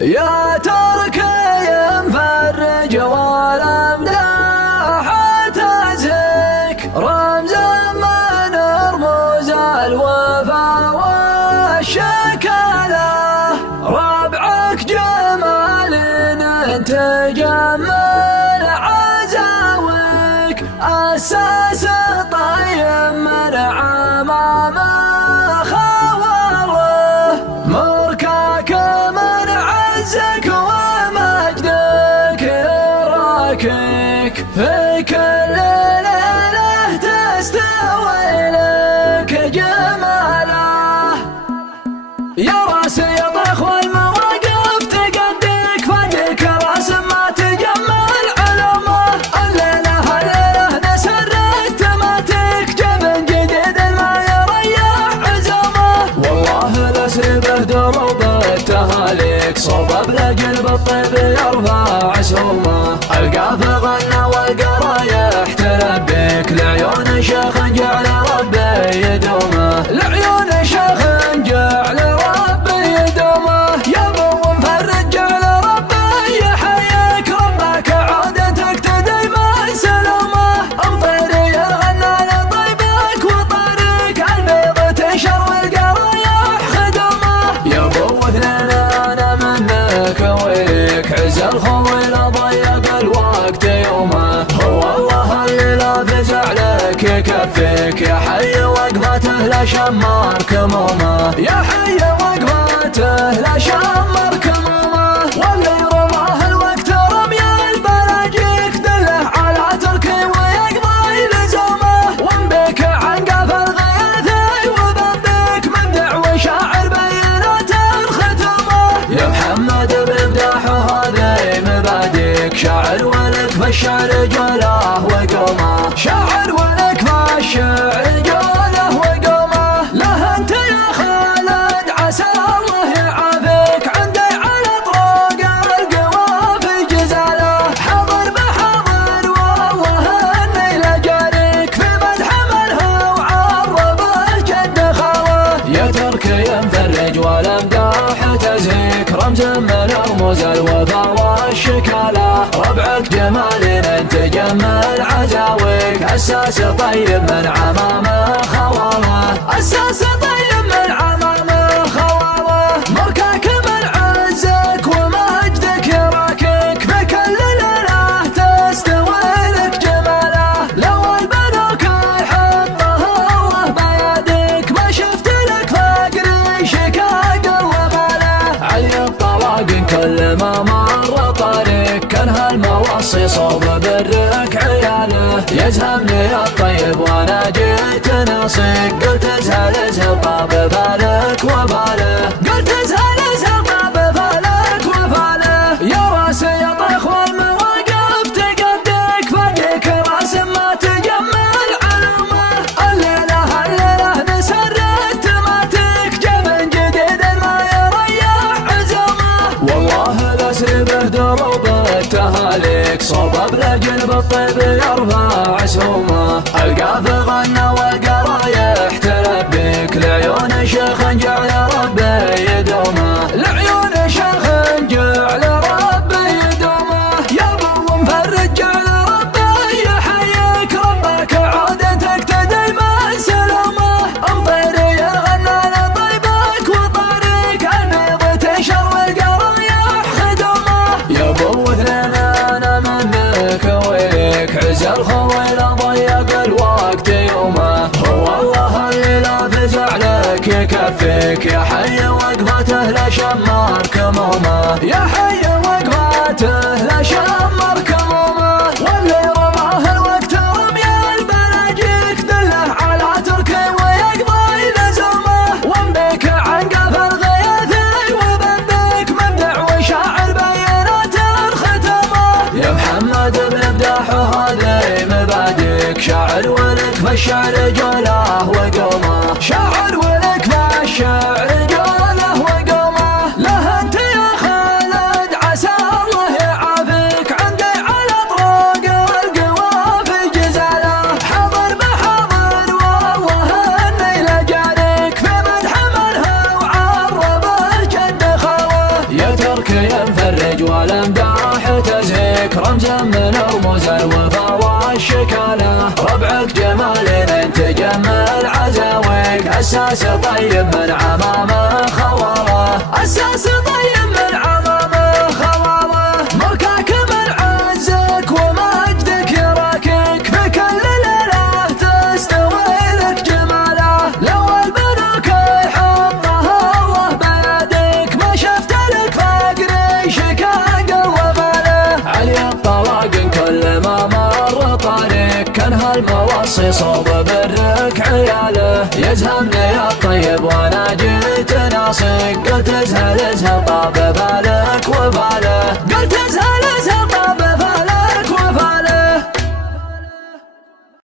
يا تركي مفرج والامداح تزهك رمز من رموز الوفا والشكاله ربعك جمال تجمل عزاوك اساس طيب من عمام خواله مركاك من عزك ومجدك يراكك في كل ليله تستوي لك جماله يا راس يطخ والمواقف تقدك فدك راس ما تجمل علومه الليله نسرت تماتك جبن جديد ما يريح عزومه والله لسبه دروب التهاليك صوب بلجل بالطيب يرفع سهومه القاف غنى والقرايح تلبك لعيون شيخ جعل ربي يدومه لعيون شيخ جعل ربي يدومه يا ابو مفرج جعل ربي يحييك ربك عودتك تديم سلامه امطر يغنى لطيبك وطريق البيض تنشر والقرايح خدمه يا ابو اثنين انا منك ويك عز الخوي لا ضيق الوقت يومه هو الله اللي لا فزع لك يكفيك يا حي وقفته لا شمار كمومه يا حي وقفته لا شمار كمومه واللي رماه الوقت رمي البلاجيك دله على تركي ويقضي لزومه وانبك عن قاف الغيثي وبنبك مبدع وشاعر بينات ختمه يا محمد بمداحه هذي مبادئك شاعر ولك فالشعر جوله وقومه شاعر ولك فالشعر جوله وقومه له انت يا خالد عسى الله يعافيك عندي على طرق القوافي جزاله حضر بحضر والله اني لجاريك في مدح منها وعربه جد خاله يا تركي مفرج والامداح تزهيك رمز من رموز الوفا والشكاله ربعك جمال تجمل عزاوك اساس طيب من عمامه خواله اساس طيب من عمامه خواله مركاك من عزك ومجدك يراكك في كل ليله تستوي لك جماله لو البنوك يحطه الله بيدك ما شفت لك فقري شكاق الله باله علي الطواق كل ما مر طريق كان هالموصي صوب برك عياله يزهمني الطيب وانا جيت نصيق قلت ازهل ازهل طاب بالك وباله قلت ازهل ازهل طاب بالك وباله يا راس يطخ والمواقف تقدك فدك راس ما تجمل علومه الليله نسرت تماتك جبن جديد ما يريح عزومه والله لسبه دروب التهاليك صوب بلجل بالطيب يرفع سهومه القاف غنى والقرايح تلبك لعيون شيخ جعل ربي يدومه لعيون شيخ جعل ربي يدومه يا ابو مفرج جعل ربي يحييك ربك عودتك تديم سلامه امطر يغنى لطيبك وطريق البيض تنشر والقرايح خدمه يا ابو اثنين انا منك ويك عز الخوي لا ضيق الوقت يومه هو الله اللي لا فزع لك يكفيك يا حي وقفته لا شمار كمومه يا حي وقفته لا شمار كمومه واللي رماه الوقت رمي البلاجيك دله على تركي ويقضي لزومه وانبك عن قاف الغيثي وبنبك مبدع وشاعر بينات ختمه يا محمد بمداحه هذي مبادئك شاعر ولك فالشعر جوله وقومه شاعر ولك فالشعر جوله وقومه له انت يا خالد عسى الله يعافيك عندي على طرق القوافي جزاله حضر بحضر والله اني لجاريك في مدح منها وعربه جد خاله يا تركي ينفرج والامداح تزهك، رمز من رموز الوفا والشكالة. ربعك جمال إذ تجمل عزاويك، أساس طيب من عمامه خواله، أساس طيب من عمامه خواله. مركاك من عزك ومجدك يراكك، في كل ليلة تستوي لك جماله. لو البنوك يحطها الله بيدك، ما شفت لك فقري شكاق وباله. علي الطواقن كل ما مر طريق، كان هالموصي صوب برك عياله. يزهمني الطيب وانا جيت ناصق، قلت ازهل ازهل طاب بالك وباله، قلت ازهل ازهل